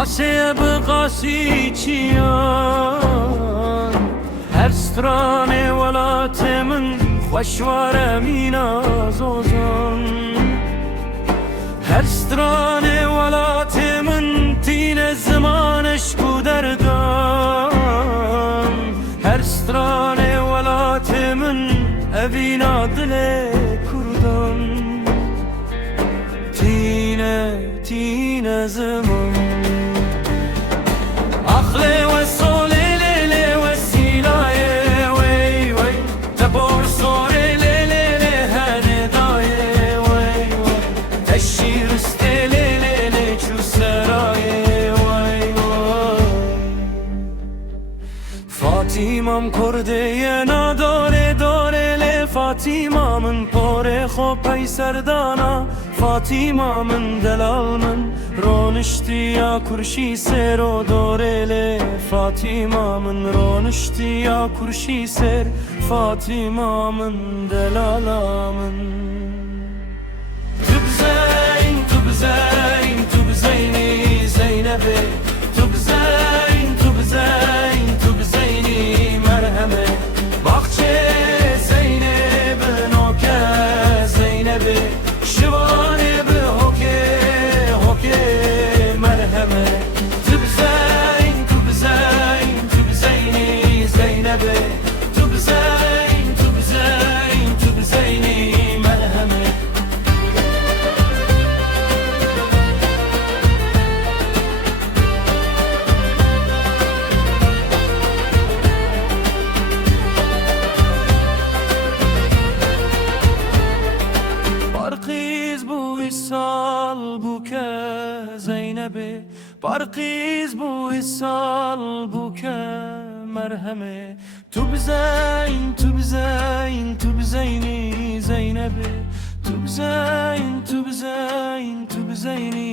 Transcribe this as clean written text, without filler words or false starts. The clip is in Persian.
قاسي بقاسي چیان هر ستران ولات من خوشوار مینا زوزان هر ستران ولات من تین زمانش کودردان هر ستران ولات من اوینا دل کردان تین زمان أخلي والصولي ليلي والسيلاي وي وي تبور صوري ليلي هاني ضاي وي وي تشير استيلي ليلي شو سراي وي وي فاطمة كردي نداره داره لی فاطمة من پاره خوب پی سردانا فاطمة من دلال من رونشتی یا کرشی سر و دوره لی فاطمة من رونشتی یا کرشی سر فاطمة من دلالا من تو بزین تو بزین تو بزینی زینبه تو بزین تو بزین تو بزینی مرهمه باغچه زینب نوکه زینبه شوانه به هوکه مرهمه تو بزین تو بزین تو بزینی زینبه تو بزین تو بزین تو بزینی مرهمه برقیز بو وصال بو که زینبه برقیز بو وصال بو که مرهمه تو بزین تو بزین تو بزینی زینبه تو بزین تو بزین تو بزینی